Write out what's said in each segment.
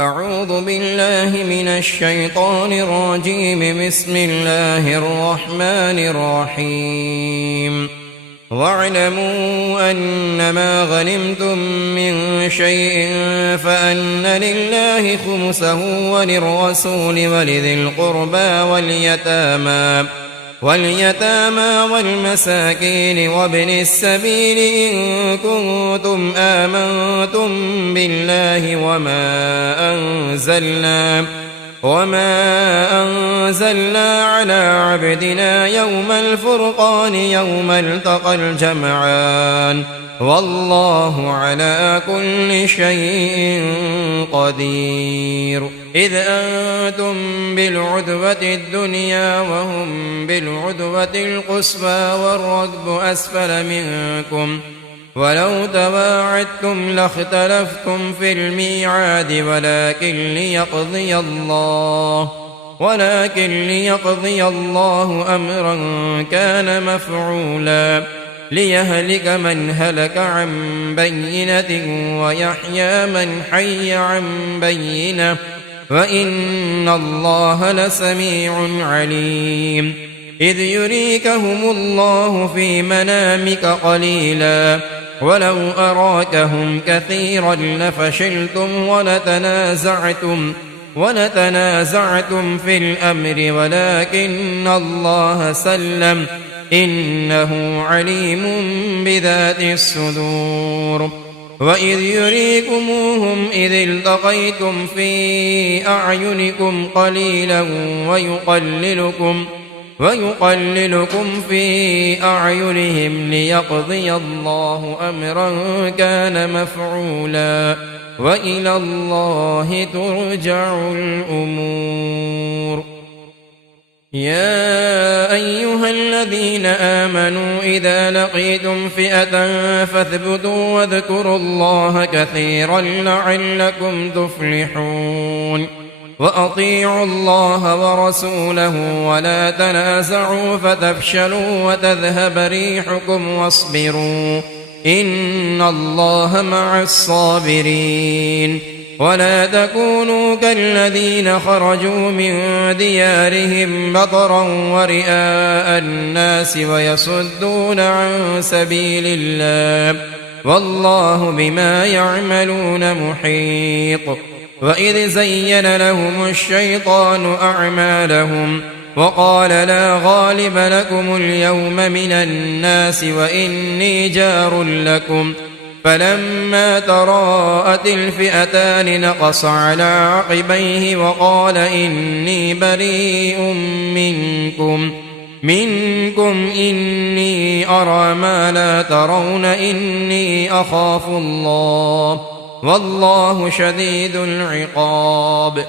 أعوذ بالله من الشيطان الرجيم. بسم الله الرحمن الرحيم. واعلموا أنما غنمتم من شيء فأن لله خمسه وللرسول ولذي القربى واليتامى والمساكين وابن السبيل إن كنتم آمنتم بالله وما أنزلنا على عبدنا يوم الفرقان يوم التقى الجمعان والله على كل شيء قدير. إذ أنتم بالعدوة الدنيا وهم بالعدوة القصوى والركب أسفل منكم ولو تواعدتم لاختلفتم في الميعاد ولكن ليقضي الله أمرا كان مفعولا ليهلك من هلك عن بينة ويحيى من حي عن بينة وإن الله لسميع عليم. إذ يريكهم الله في منامك قليلا ولو أراكهم كثيرا لفشلتم ولتنازعتم في الأمر ولكن الله سلم إنه عليم بذات الصدور. وإذ يريكموهم إذ التقيتم في أعينكم قليلا ويقللكم في أعينهم ليقضي الله أمرا كان مفعولا وإلى الله ترجع الأمور. يا أيها الذين آمنوا إذا لقيتم فئة فاثبتوا واذكروا الله كثيرا لعلكم تفلحون. وأطيعوا الله ورسوله ولا تنازعوا فتفشلوا وتذهب ريحكم واصبروا إن الله مع الصابرين. ولا تكونوا كالذين خرجوا من ديارهم بطرا ورئاء الناس ويصدون عن سبيل الله والله بما يعملون محيط. وإذ زين لهم الشيطان أعمالهم وقال لا غالب لكم اليوم من الناس وإني جار لكم فلما تراءت الفئتان نقص على عقبيه وقال إني بريء منكم إني أرى ما لا ترون إني أخاف الله والله شديد العقاب.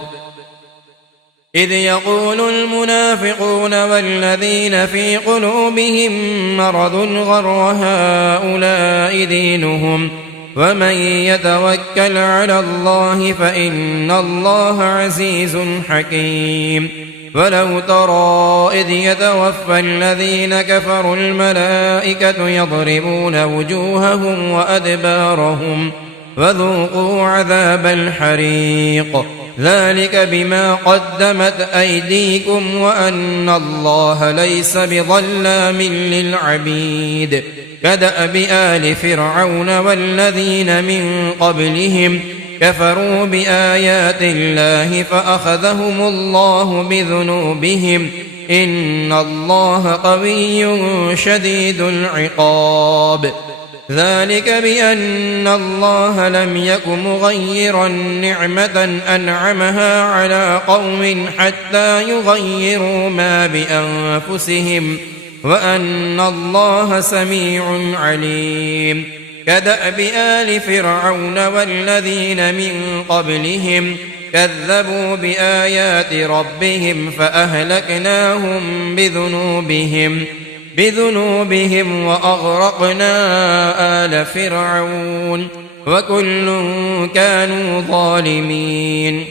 إذ يقول المنافقون والذين في قلوبهم مرض غر هؤلاء دينهم ومن يتوكل على الله فإن الله عزيز حكيم. ولو ترى إذ يتوفى الذين كفروا الملائكة يضربون وجوههم وأدبارهم وذوقوا عذاب الحريق ذلك بما قدمت أيديكم وأن الله ليس بظلام للعبيد. كدأب آل فرعون والذين من قبلهم كفروا بآيات الله فأخذهم الله بذنوبهم إن الله قوي شديد العقاب. ذلك بأن الله لم يك مغيرا نعمة أنعمها على قوم حتى يغيروا ما بأنفسهم وأن الله سميع عليم. كدأب آل فرعون والذين من قبلهم كذبوا بآيات ربهم فأهلكناهم بذنوبهم وأغرقنا آل فرعون وكل كانوا ظالمين.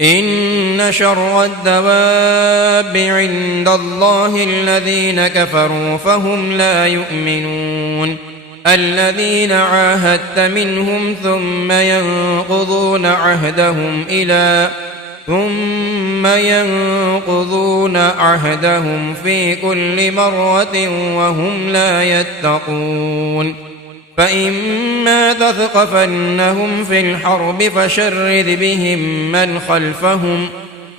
إن شر الدواب عند الله الذين كفروا فهم لا يؤمنون. الذين عاهدت منهم ثم ينقضون عهدهم في كل مرة وهم لا يتقون فإما تثقفنهم في الحرب فشرد بهم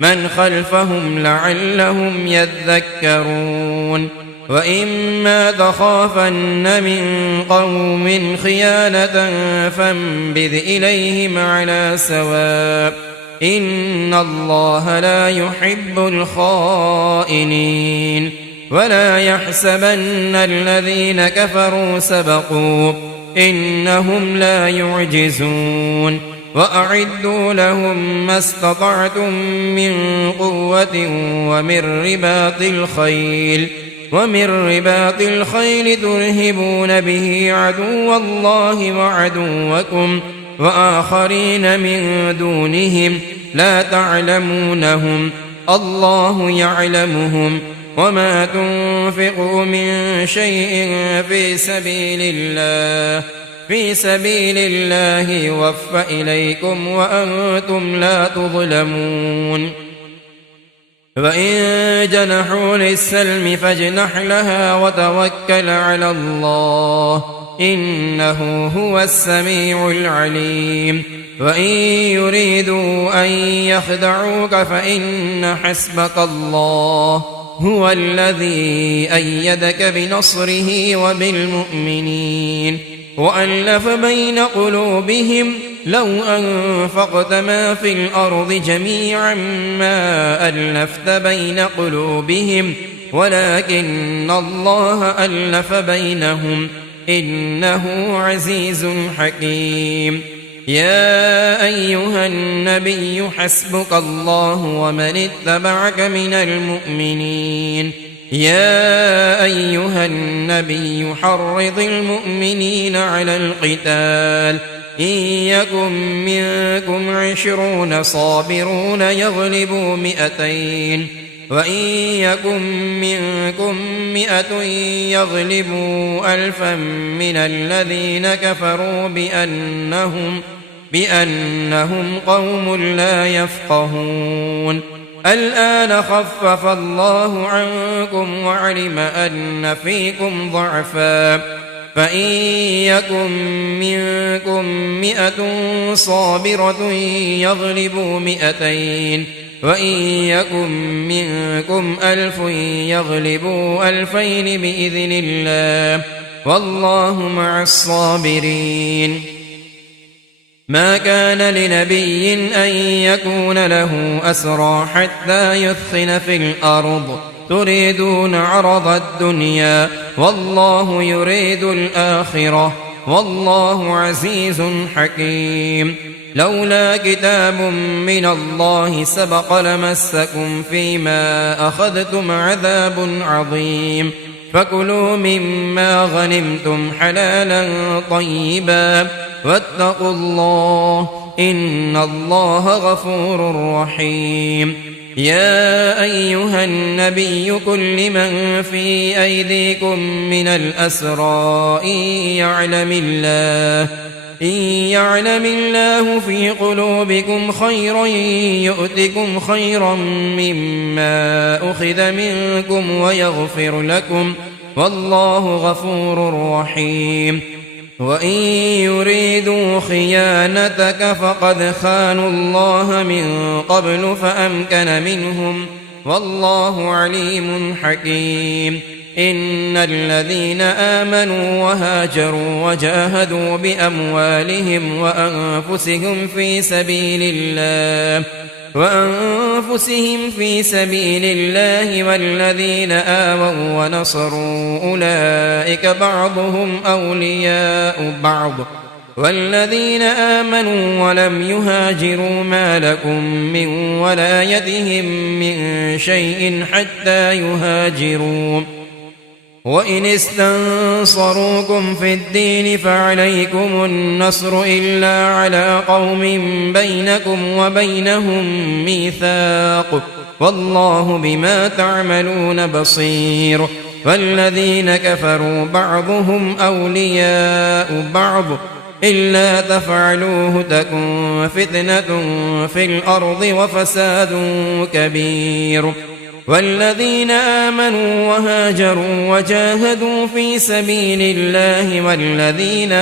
من خلفهم لعلهم يذكرون وإما تخافن من قوم خيانة فانبذ إليهم على سواء إن الله لا يحب الخائنين ولا يحسبن الذين كفروا سبقوا إنهم لا يعجزون وأعدوا لهم ما استطعتم من قوة ومن رباط الخيل ترهبون به عدو الله وعدوكم وآخرين من دونهم لا تعلمونهم الله يعلمهم وما تنفقوا من شيء في سبيل الله يوفى إليكم وأنتم لا تظلمون وإن جنحوا للسلم فاجنح لها وتوكل على الله إنه هو السميع العليم وإن يريدوا أن يخدعوك فإن حسبك الله هو الذي أيدك بنصره وبالمؤمنين وألف بين قلوبهم لو أنفقت ما في الأرض جميعا ما ألفت بين قلوبهم ولكن الله ألف بينهم إنه عزيز حكيم يا أيها النبي حسبك الله ومن اتبعك من المؤمنين يا أيها النبي حرض المؤمنين على القتال إن يكن منكم 20 صابرون يغلبوا 200 وإن يكن منكم 100 يغلبوا 1000 من الذين كفروا بأنهم قوم لا يفقهون الآن خفف الله عنكم وعلم أن فيكم ضعفا فإن يكن منكم 100 صابرة يغلبوا 200 وإن يكن منكم 1000 يغلبوا 2000 بإذن الله والله مع الصابرين ما كان لنبي أن يكون له أسرى حتى يثخن في الأرض تريدون عرض الدنيا والله يريد الآخرة والله عزيز حكيم لولا كتاب من الله سبق لمسكم فيما أخذتم عذاب عظيم فكلوا مما غنمتم حلالا طيبا واتقوا الله إن الله غفور رحيم يا أيها النبي قل لمن في أيديكم من الأسرى إن يعلم الله في قلوبكم خيرا يؤتكم خيرا مما أخذ منكم ويغفر لكم والله غفور رحيم وإن يريدوا خيانتك فقد خانوا الله من قبل فأمكن منهم والله عليم حكيم إن الذين آمنوا وهاجروا وجاهدوا بأموالهم وأنفسهم في سبيل الله والذين آووا ونصروا أولئك بعضهم أولياء بعض والذين آمنوا ولم يهاجروا ما لكم من ولايتهم من شيء حتى يهاجروا وإن استنصروكم في الدين فعليكم النصر إلا على قوم بينكم وبينهم ميثاق والله بما تعملون بصير والذين كفروا بعضهم أولياء بعض إلا تفعلوه تكن فتنة في الأرض وفساد كبير والذين آمنوا وهاجروا وجاهدوا في سبيل الله والذين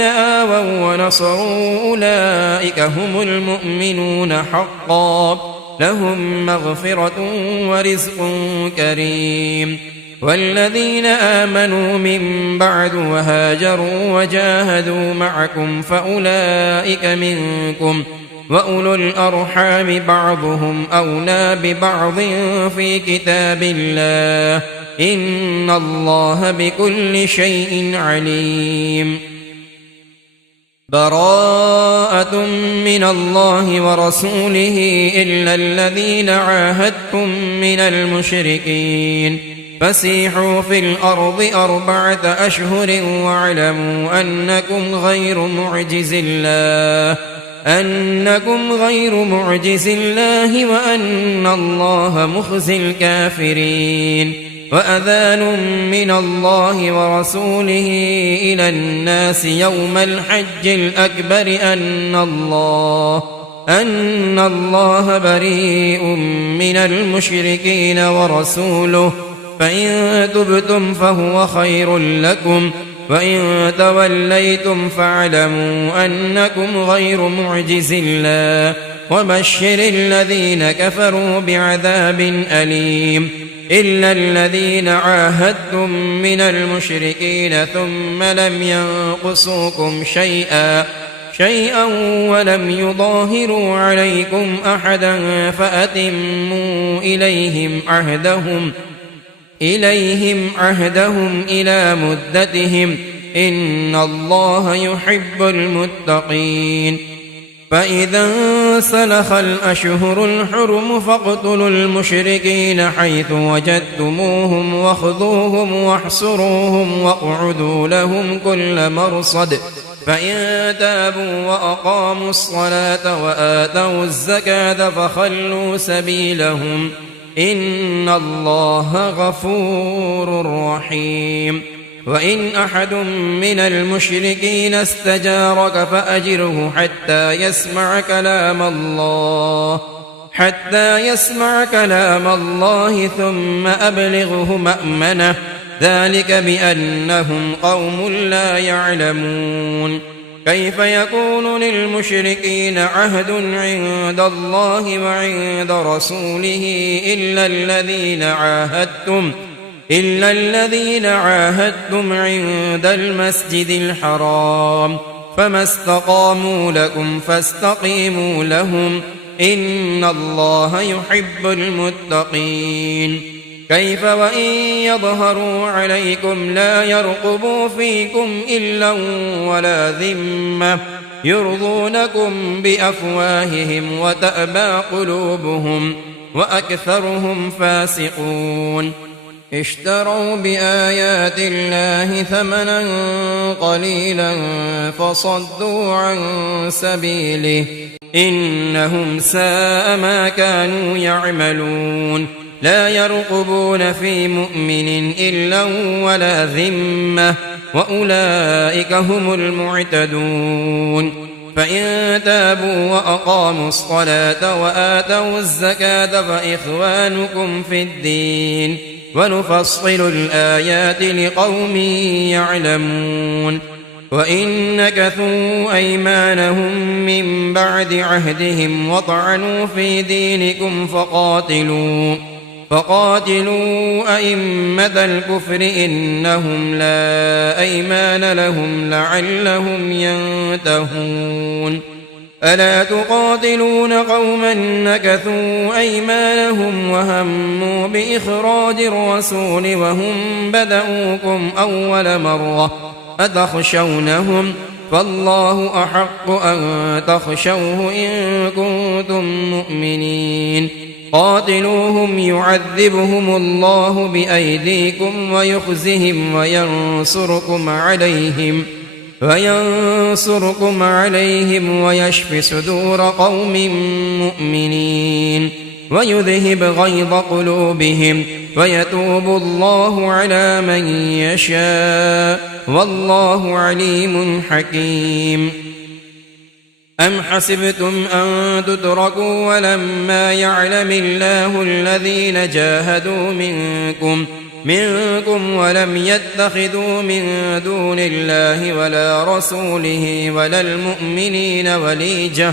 آووا ونصروا أولئك هم المؤمنون حقا لهم مغفرة ورزق كريم والذين آمنوا من بعد وهاجروا وجاهدوا معكم فأولئك منكم وأولو الأرحام بعضهم أولى ببعض في كتاب الله إن الله بكل شيء عليم براءة من الله ورسوله إلا الذين عاهدتم من المشركين فسيحوا في الأرض 4 أشهر واعلموا أنكم غير معجز الله وأن الله مخزي الكافرين وأذان من الله ورسوله إلى الناس يوم الحج الأكبر أن الله بريء من المشركين ورسوله فإن تبتم فهو خير لكم وإن توليتم فاعلموا أنكم غير معجز الله وبشر الذين كفروا بعذاب أليم إلا الذين عاهدتم من المشركين ثم لم ينقصوكم شيئا ولم يظاهروا عليكم أحدا فأتموا إليهم عهدهم إلى مدتهم إن الله يحب المتقين فإذا انسلخ الأشهر الحرم فاقتلوا المشركين حيث وجدتموهم وخذوهم واحصروهم واقعدوا لهم كل مرصد فإن تابوا وأقاموا الصلاة وآتوا الزكاة فخلوا سبيلهم إن الله غفور رحيم وإن أحد من المشركين استجارك فأجره حتى يسمع كلام الله ثم أبلغه مأمنه ذلك بأنهم قوم لا يعلمون كيف يكون للمشركين عهد عند الله وعند رسوله إلا الذين عاهدتم عند المسجد الحرام فما استقاموا لكم فاستقيموا لهم إن الله يحب المتقين كيف وإن يظهروا عليكم لا يرقبوا فيكم إلا ولا ذمة يرضونكم بأفواههم وتأبى قلوبهم وأكثرهم فاسقون اشتروا بآيات الله ثمنا قليلا فصدوا عن سبيله إنهم ساء ما كانوا يعملون لا يرقبون في مؤمن إلا ولا ذمة وأولئك هم المعتدون فإن تابوا وأقاموا الصلاة وآتوا الزكاة فإخوانكم في الدين ونفصل الآيات لقوم يعلمون وإن نكثوا أيمانهم من بعد عهدهم وطعنوا في دينكم فقاتلوا أئمة الكفر إنهم لا أيمان لهم لعلهم ينتهون ألا تقاتلون قوما نكثوا أيمانهم وهموا بإخراج الرسول وهم بدؤوكم أول مرة أتخشونهم فالله أحق أن تخشوه إن كنتم مؤمنين قاتلوهم يعذبهم الله بأيديكم ويخزهم وينصركم عليهم ويشف صدور قوم مؤمنين ويذهب غيظ قلوبهم ويتوب الله على من يشاء والله عليم حكيم. أم حسبتم أن تتركوا ولما يعلم الله الذين جاهدوا منكم ولم يتخذوا من دون الله ولا رسوله ولا المؤمنين وليجة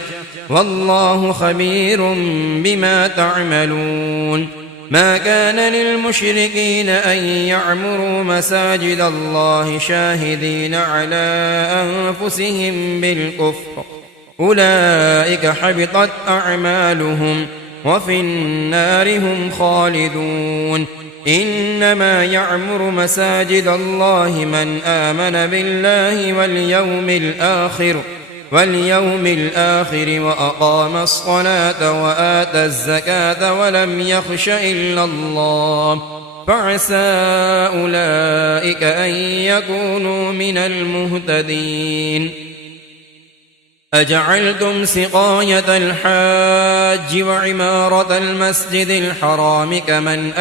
والله خبير بما تعملون. ما كان للمشركين أن يعمروا مساجد الله شاهدين على أنفسهم بالكفر أولئك حبطت أعمالهم وفي النار هم خالدون. إنما يعمر مساجد الله من آمن بالله واليوم الآخر وأقام الصلاة وآتى الزكاة ولم يخش إلا الله فعسى أولئك أن يكونوا من المهتدين. أجعلتم سقاية الحاج وعمارة المسجد الحرام كمن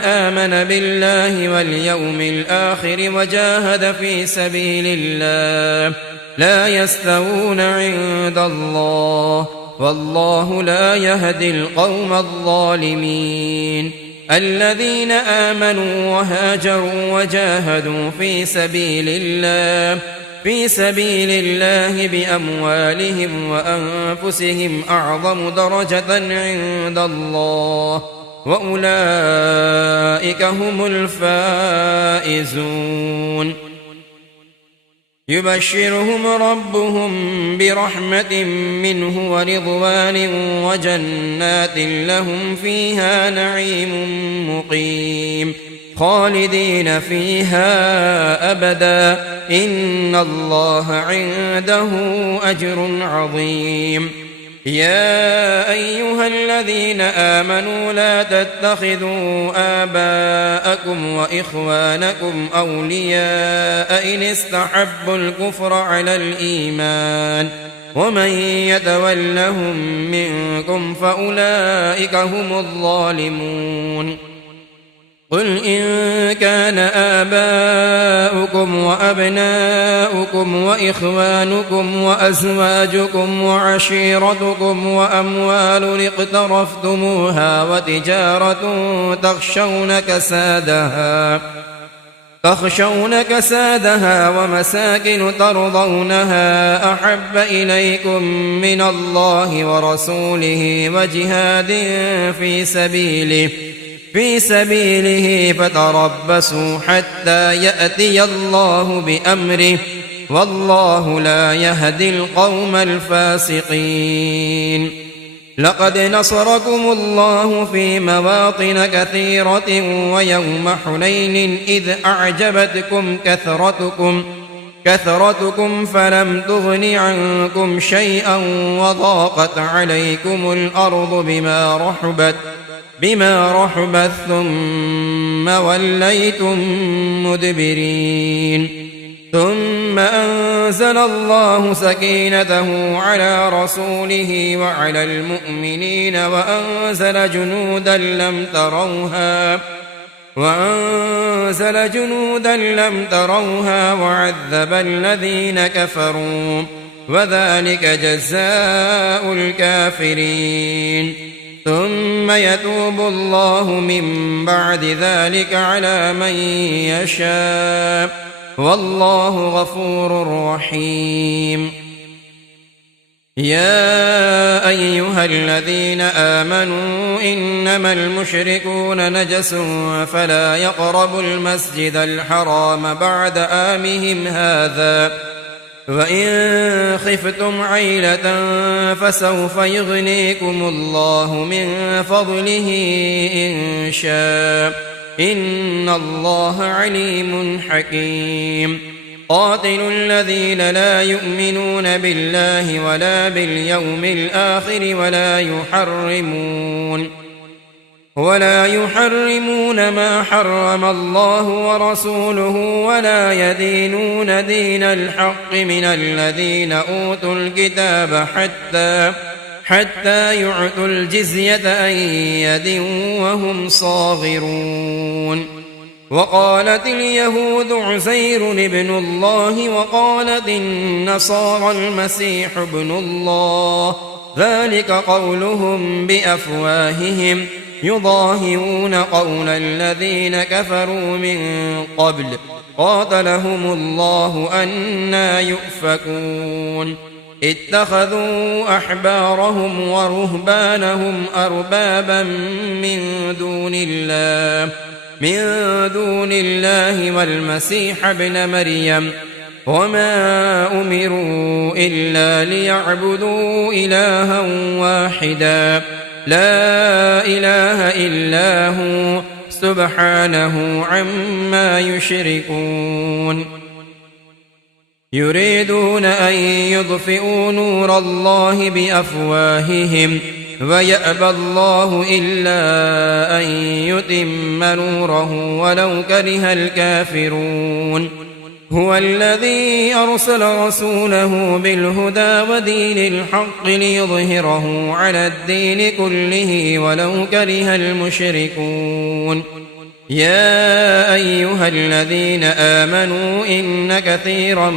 آمن بالله واليوم الآخر وجاهد في سبيل الله لا يستوون عند الله والله لا يهدي القوم الظالمين. الذين آمنوا وهاجروا وجاهدوا في سبيل الله بأموالهم وأنفسهم أعظم درجة عند الله وأولئك هم الفائزون. يبشرهم ربهم برحمة منه ورضوان وجنات لهم فيها نعيم مقيم خالدين فيها أبدا إن الله عنده أجر عظيم. يا أيها الذين آمنوا لا تتخذوا آباءكم وإخوانكم أولياء إن استحبوا الكفر على الإيمان ومن يتولهم منكم فأولئك هم الظالمون. قل إن كان آباؤكم وأبناؤكم وإخوانكم وأزواجكم وعشيرتكم وأموال اقترفتموها وتجارة تخشون كسادها ومساكن ترضونها أحب إليكم من الله ورسوله وجهاد في سبيله فتربصوا حتى يأتي الله بأمره والله لا يهدي القوم الفاسقين. لقد نصركم الله في مواطن كثيرة ويوم حنين إذ أعجبتكم كثرتكم فلم تغن عنكم شيئا وضاقت عليكم الأرض بما رحبت ثم وليتم مدبرين. ثم أنزل الله سكينته على رسوله وعلى المؤمنين وأنزل جنودا لم تروها وعذب الذين كفروا وذلك جزاء الكافرين. ثم يتوب الله من بعد ذلك على من يشاء والله غفور رحيم. يا أيها الذين آمنوا إنما المشركون نجس فلا يقربوا المسجد الحرام بعد عامهم هذا وإن خفتم عيلة فسوف يغنيكم الله من فضله إن شاء إن الله عليم حكيم. قاتلوا الذين لا يؤمنون بالله ولا باليوم الآخر ولا يحرمون ما حرم الله ورسوله ولا يدينون دين الحق من الذين أوتوا الكتاب حتى يعطوا الجزية عن يد وهم صاغرون. وقالت اليهود عزير ابن الله وقالت النصارى المسيح ابن الله، ذلك قولهم بأفواههم يضاهئون قول الذين كفروا من قبل قاتلهم الله أنى يؤفكون. اتخذوا أحبارهم ورهبانهم أربابا من دون الله والمسيح ابن مريم، وما أمروا إلا ليعبدوا إلها واحدا لا إله إلا هو سبحانه عما يشركون. يريدون أن يطفئوا نور الله بأفواههم ويأبى الله إلا أن يتم نوره ولو كره الكافرون. هو الذي أرسل رسوله بالهدى ودين الحق ليظهره على الدين كله ولو كره المشركون. يا أيها الذين آمنوا إن كثيرا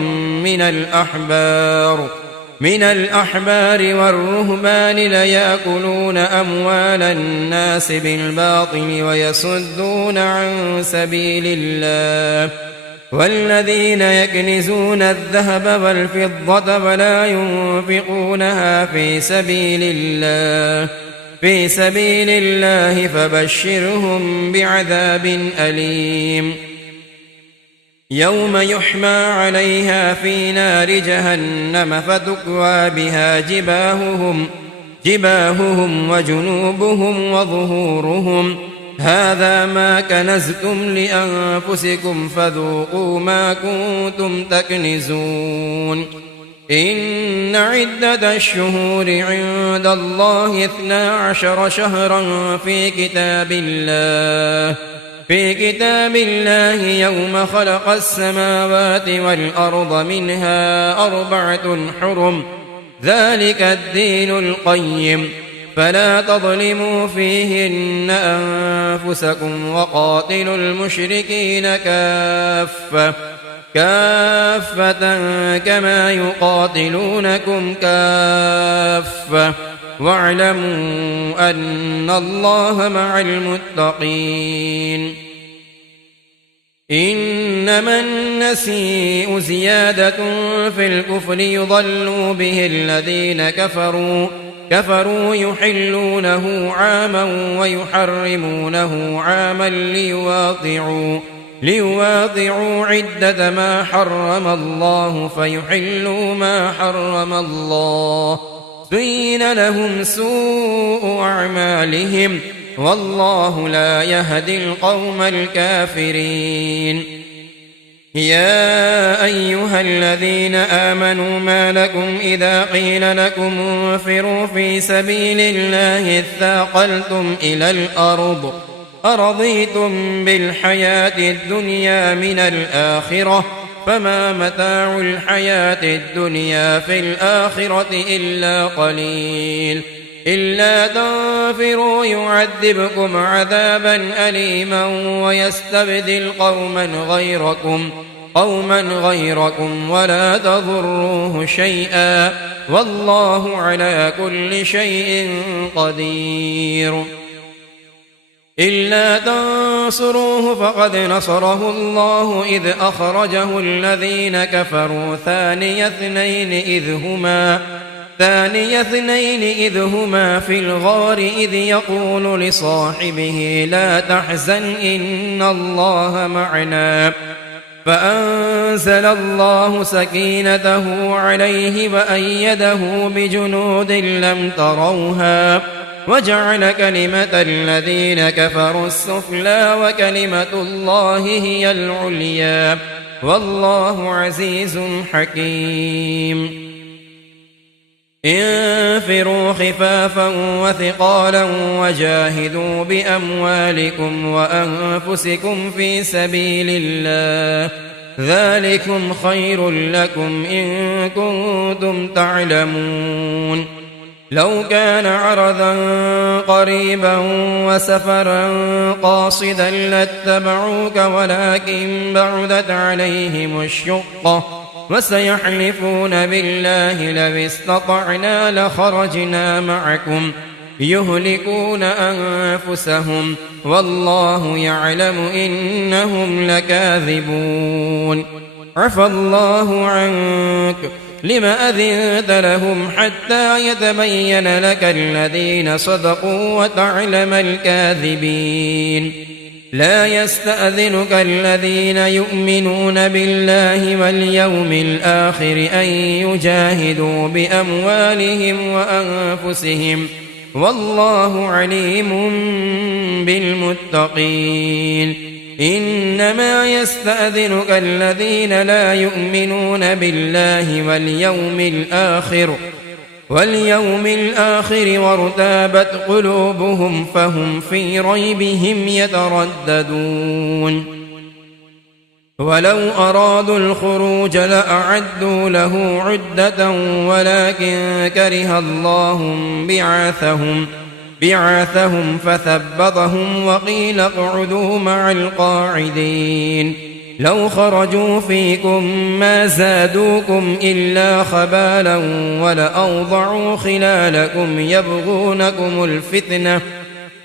من الأحبار والرهبان ليأكلون أموال الناس بالباطل ويصدون عن سبيل الله، والذين يكنزون الذهب والفضة ولا ينفقونها في سبيل الله فبشرهم بعذاب أليم. يوم يحمى عليها في نار جهنم فتكوى بها جباههم وجنوبهم وظهورهم، هذا ما كنزتم لأنفسكم فذوقوا ما كنتم تكنزون. إن عدة الشهور عند الله 12 شهرا في كتاب الله يوم خلق السماوات والأرض منها 4 حرم، ذلك الدين القيم، فلا تظلموا فيهن أنفسكم وقاتلوا المشركين كافة كما يقاتلونكم كافة، واعلموا أن الله مع المتقين. إنما النسيء زيادة في الكفر يضل به الذين كفروا يحلونه عاما ويحرمونه عاما ليواطعوا عدة ما حرم الله فيحلوا ما حرم الله، زين لهم سوء أعمالهم والله لا يهدي القوم الكافرين. يا أيها الذين آمنوا ما لكم إذا قيل لكم انفروا في سبيل الله اثاقلتم إلى الأرض أرضيتم بالحياة الدنيا من الآخرة فما متاع الحياة الدنيا في الآخرة إلا قليل. إلا تنفروا يعذبكم عذابا أليما ويستبدل قوما غيركم ولا تضروه شيئا والله على كل شيء قدير. إلا تنصروه فقد نصره الله إذ أخرجه الذين كفروا ثاني اثنين إذ هما في الغار إذ يقول لصاحبه لا تحزن إن الله معنا، فأنزل الله سكينته عليه وأيده بجنود لم تروها وجعل كلمة الذين كفروا السفلى وكلمة الله هي العليا والله عزيز حكيم. انفروا خفافا وثقالا وجاهدوا بأموالكم وأنفسكم في سبيل الله ذلكم خير لكم إن كنتم تعلمون. لو كان عرضا قريبا وسفرا قاصدا لاتبعوك ولكن بعدت عليهم الشقة وسيحلفون بالله لو استطعنا لخرجنا معكم يهلكون أنفسهم والله يعلم إنهم لكاذبون عفى الله عنك لم أذنت لهم حتى يتبين لك الذين صدقوا وتعلم الكاذبين لا يستأذنك الذين يؤمنون بالله واليوم الآخر أن يجاهدوا بأموالهم وأنفسهم والله عليم بالمتقين إنما يستأذنك الذين لا يؤمنون بالله واليوم الآخر وارتابت قلوبهم فهم في ريبهم يترددون ولو أرادوا الخروج لأعدوا له عدة ولكن كره الله بعاثهم فثبطهم وقيل اقعدوا مع القاعدين لو خرجوا فيكم ما زادوكم إلا خبالا ولأوضعوا خلالكم يبغونكم الفتنة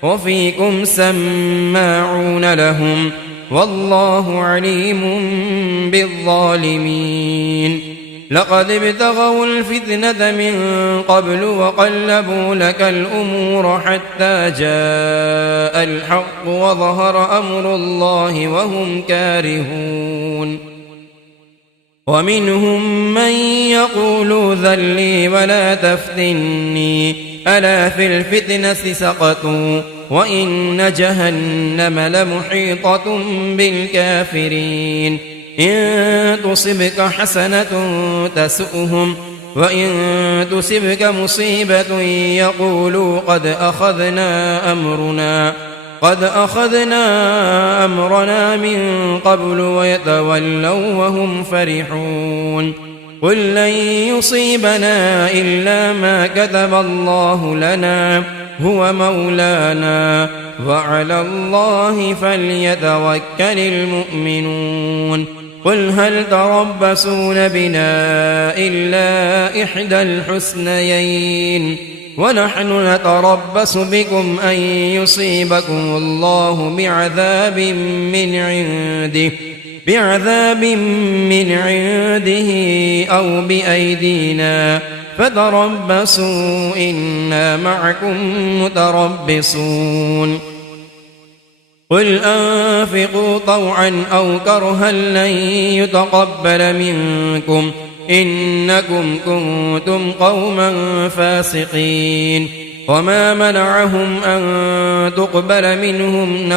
وفيكم سماعون لهم والله عليم بالظالمين لقد ابتغوا الفتنة من قبل وقلبوا لك الأمور حتى جاء الحق وظهر أمر الله وهم كارهون ومنهم من يقول ذلي ولا تفتني ألا في الفتنة سقطوا وإن جهنم لمحيطة بالكافرين إن تصبك حسنة تسؤهم وإن تصبك مصيبة يقولوا قد أخذنا أمرنا من قبل ويتولوا وهم فرحون قل لن يصيبنا إلا ما كتب الله لنا هو مولانا وعلى الله فليتوكل المؤمنون قل هل تربصون بنا إلا إحدى الحسنيين ونحن نتربص بكم أن يصيبكم الله بعذاب من عنده أو بأيدينا فتربصوا إنا معكم متربصون قل أنفقوا طوعا أو كرها لن يتقبل منكم إنكم كنتم قوما فاسقين وما منعهم أن تقبل منهم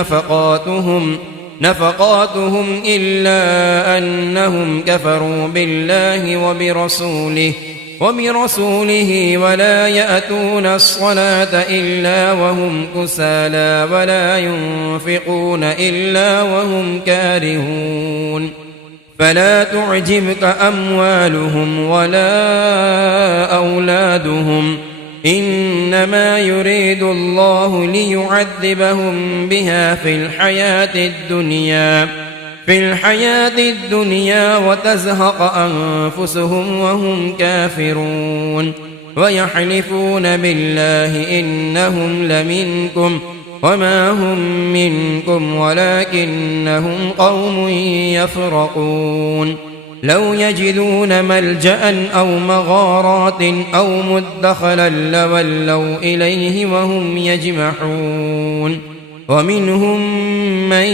نفقاتهم إلا أنهم كفروا بالله وبرسوله ولا يأتون الصلاة إلا وهم كسالى ولا ينفقون إلا وهم كارهون فلا تعجبك أموالهم ولا أولادهم إنما يريد الله ليعذبهم بها في الحياة الدنيا وتزهق أنفسهم وهم كافرون ويحلفون بالله إنهم لمنكم وما هم منكم ولكنهم قوم يفرقون لو يجدون ملجأ أو مغارات أو مدخلا لولوا إليه وهم يجمحون ومنهم من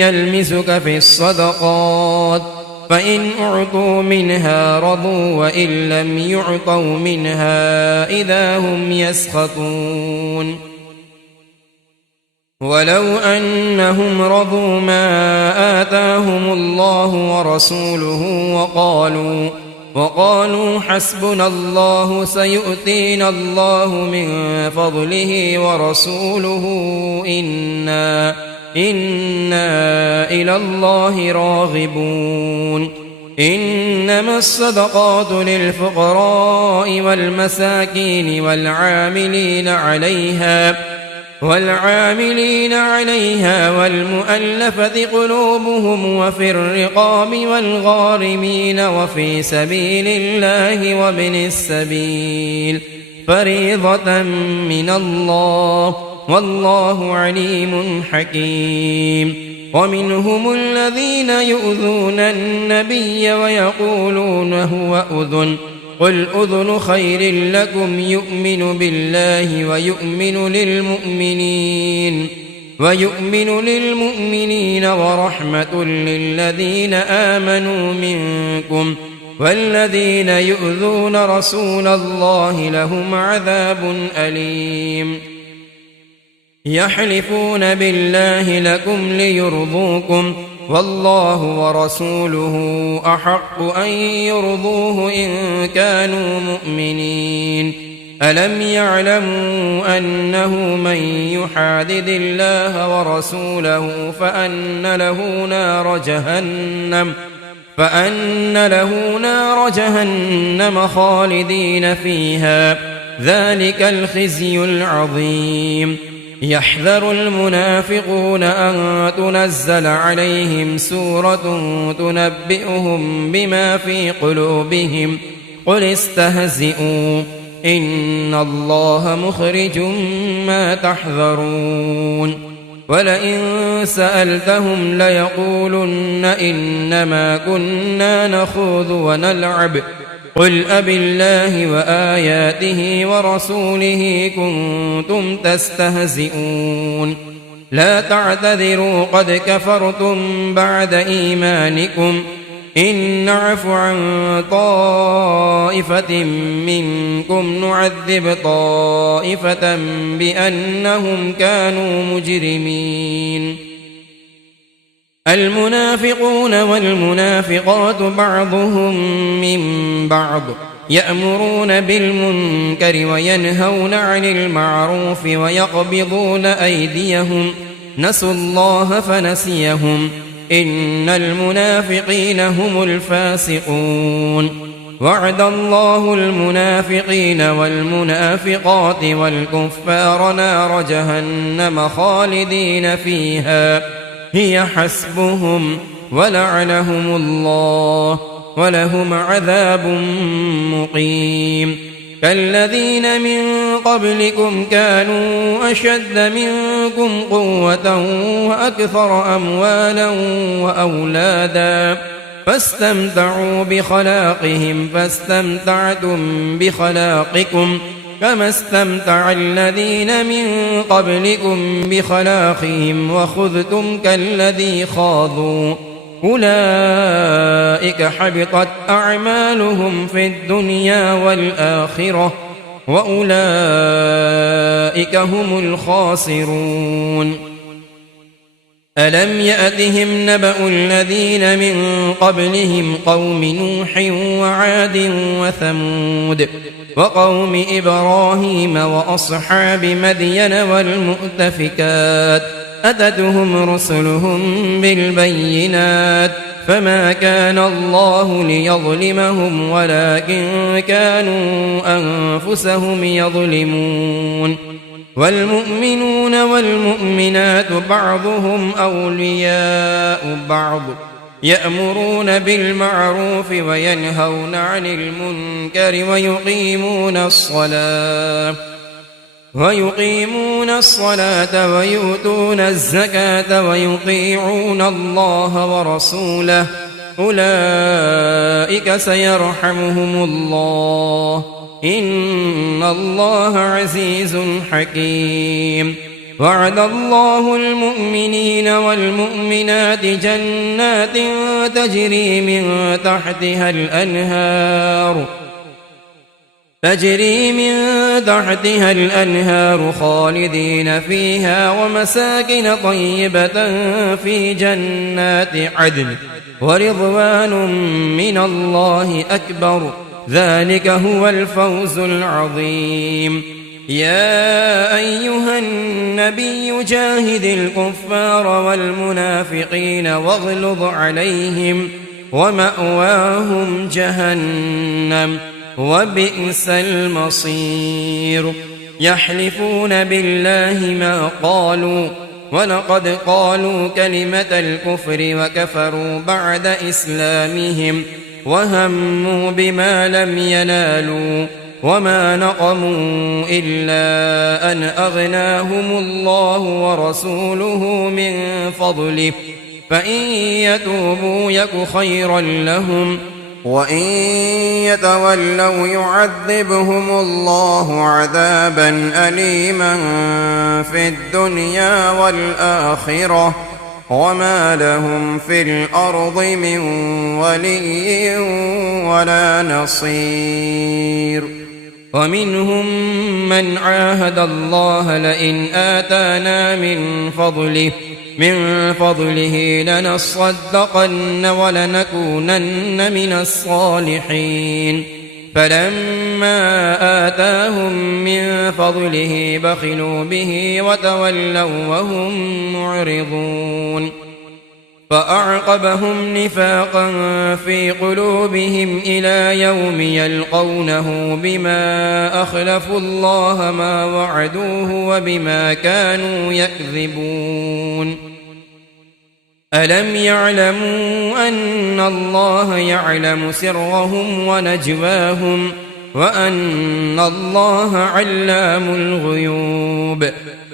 يلمسك في الصدقات فإن أعطوا منها رضوا وإن لم يعطوا منها إذا هم يسخطون ولو أنهم رضوا ما آتاهم الله ورسوله وقالوا حسبنا الله سيؤتينا الله من فضله ورسوله إنا إلى الله راغبون إنما الصدقات للفقراء والمساكين والعاملين عليها والمؤلفة قلوبهم وفي الرقاب والغارمين وفي سبيل الله وابن السبيل فريضة من الله والله عليم حكيم. ومنهم الذين يؤذون النبي ويقولون هو أذن قل أذن خير لكم يؤمن بالله ويؤمن للمؤمنين ورحمة للذين آمنوا منكم والذين يؤذون رسول الله لهم عذاب أليم. يحلفون بالله لكم ليرضوكم والله ورسوله أحق أن يرضوه إن كانوا مؤمنين. ألم يعلموا أنه من يحادد الله ورسوله فأن له نار جهنم خالدين فيها ذلك الخزي العظيم. يحذر المنافقون أن تنزل عليهم سورة تنبئهم بما في قلوبهم قل استهزئوا إن الله مخرج ما تحذرون. ولئن سألتهم ليقولن إنما كنا نخوض ونلعب قل أبالله وآياته ورسوله كنتم تستهزئون لا تعتذروا قد كفرتم بعد إيمانكم إن نعف عن طائفة منكم نعذب طائفة بأنهم كانوا مجرمين. المنافقون والمنافقات بعضهم من بعض يأمرون بالمنكر وينهون عن المعروف ويقبضون أيديهم نسوا الله فنسيهم إن المنافقين هم الفاسقون. وعد الله المنافقين والمنافقات والكفار نار جهنم خالدين فيها هي حسبهم ولعنهم الله ولهم عذاب مقيم. كالذين من قبلكم كانوا أشد منكم قوة وأكثر أموالا وأولادا فاستمتعوا بخلاقهم فاستمتعتم بخلاقكم كما استمتع الذين من قبلكم بخلاقهم وخذتم كالذي خاضوا أولئك حبطت أعمالهم في الدنيا والآخرة وأولئك هم الخاسرون. ألم يأتهم نبأ الذين من قبلهم قوم نوح وعاد وثمود وقوم إبراهيم وأصحاب مدين والمؤتفكات أتتهم رسلهم بالبينات فما كان الله ليظلمهم ولكن كانوا أنفسهم يظلمون. والمؤمنون والمؤمنات بعضهم أولياء بعض يأمرون بالمعروف وينهون عن المنكر ويقيمون الصلاة ويؤتون الزكاة ويطيعون الله ورسوله أولئك سيرحمهم الله إن الله عزيز حكيم. وعد الله المؤمنين والمؤمنات جنات تجري من تحتها الأنهار خالدين فيها ومساكن طيبة في جنات عدن ورضوان من الله أكبر ذلك هو الفوز العظيم. يا أيها النبي جاهد الكفار والمنافقين واغلظ عليهم ومأواهم جهنم وبئس المصير يحلفون بالله ما قالوا ولقد قالوا كلمة الكفر وكفروا بعد إسلامهم وهموا بما لم ينالوا وما نقموا إلا أن أغناهم الله ورسوله من فضله فإن يتوبوا يك خيرا لهم وإن يتولوا يعذبهم الله عذابا أليما في الدنيا والآخرة وما لهم في الأرض من ولي ولا نصير ومنهم من عاهد الله لئن آتانا من فضله لنصدقن ولنكونن من الصالحين فلما آتاهم من فضله بخلوا به وتولوا وهم معرضون فأعقبهم نفاقا في قلوبهم إلى يوم يلقونه بما أخلفوا الله ما وعدوه وبما كانوا يكذبون ألم يعلموا أن الله يعلم سرهم ونجواهم وأن الله علام الغيوب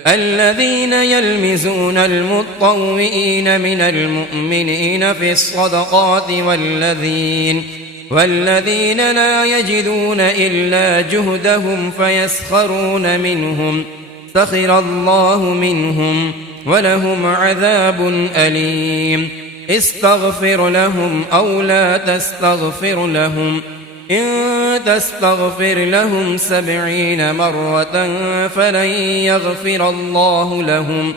الذين يلمزون المطوئين من المؤمنين في الصدقات والذين لا يجدون إلا جهدهم فيسخرون منهم سخر الله منهم ولهم عذاب أليم استغفر لهم أو لا تستغفر لهم إن تستغفر لهم 70 مرة فلن يغفر الله لهم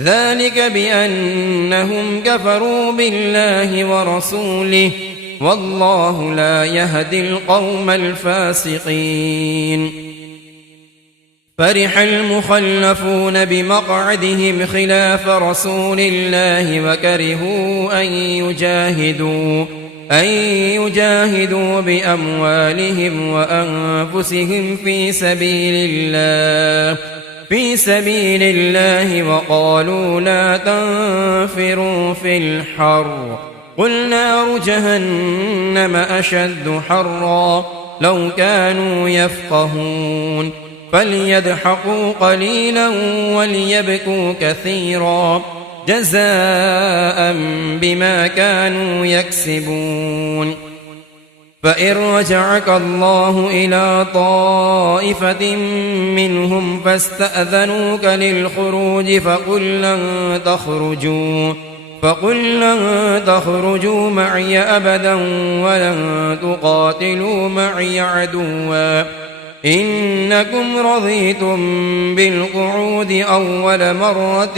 ذلك بأنهم كفروا بالله ورسوله والله لا يهدي القوم الفاسقين فرح المخلفون بمقعدهم خلاف رسول الله وكرهوا أن يجاهدوا بأموالهم وأنفسهم في سبيل الله وقالوا لا تنفروا في الحر قل نار جهنم أشد حرا لو كانوا يفقهون فليضحكوا قليلا وليبكوا كثيرا جزاء بما كانوا يكسبون فإن رجعك الله إلى طائفة منهم فاستأذنوك للخروج فقل لن تخرجوا معي أبدا ولن تقاتلوا معي عدوا إنكم رضيتم بالقعود أول مرة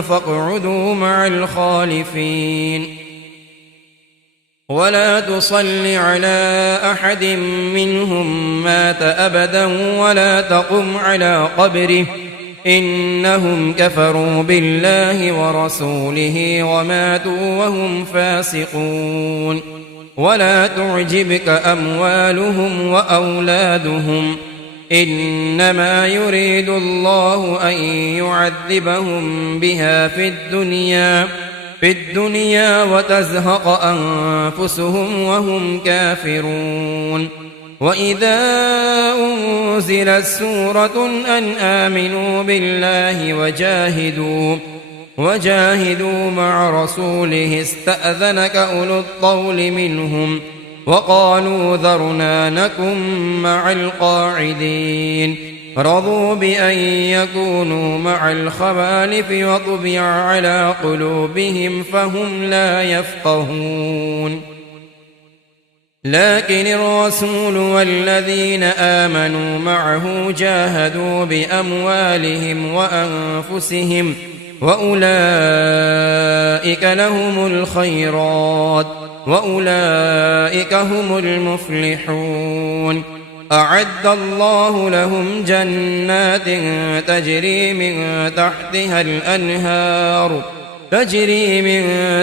فاقعدوا مع الخالفين ولا تصل على أحد منهم مات أبدا ولا تقم على قبره إنهم كفروا بالله ورسوله وماتوا وهم فاسقون ولا تعجبك أموالهم وأولادهم إنما يريد الله أن يعذبهم بها في الدنيا وتزهق أنفسهم وهم كافرون وإذا أنزلت سورة أن آمنوا بالله وجاهدوا مع رسوله استأذنك أولو الطول منهم وقالوا ذرنا نكن مع القاعدين رضوا بأن يكونوا مع الخوالف وطبع على قلوبهم فهم لا يفقهون لكن الرسول والذين آمنوا معه جاهدوا بأموالهم وأنفسهم وأولئك لهم الخيرات وأولئك هم المفلحون أعد الله لهم جنات تجري من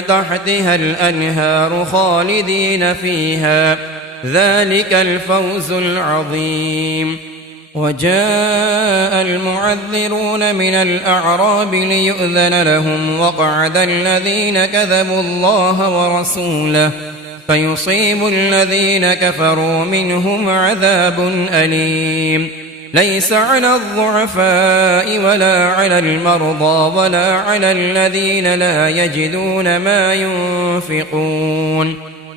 تحتها الأنهار خالدين فيها، ذلك الفوز العظيم. وجاء المعذرون من الأعراب ليؤذن لهم، وقعد الذين كذبوا الله ورسوله، فيصيب الذين كفروا منهم عذاب أليم. ليس على الضعفاء ولا على المرضى ولا على الذين لا يجدون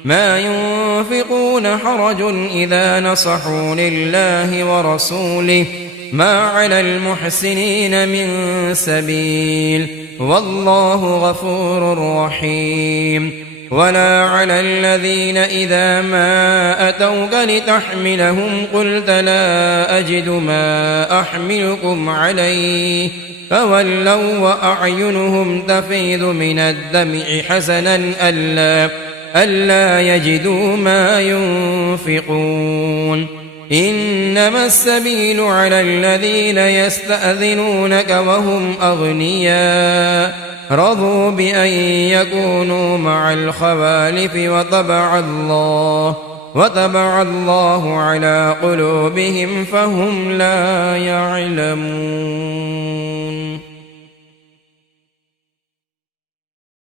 ما ينفقون حرج إذا نصحوا لله ورسوله، ما على المحسنين من سبيل، والله غفور رحيم. ولا على الذين إذا ما أتوك لتحملهم قلت لا أجد ما أحملكم عليه، فولوا وأعينهم تفيض من الدمع حزنا ألا يجدوا ما ينفقون. إنما السبيل على الذين يستأذنونك وهم أغنياء رضوا بأن يكونوا مع الخوالف وطبع الله على قلوبهم فهم لا يعلمون.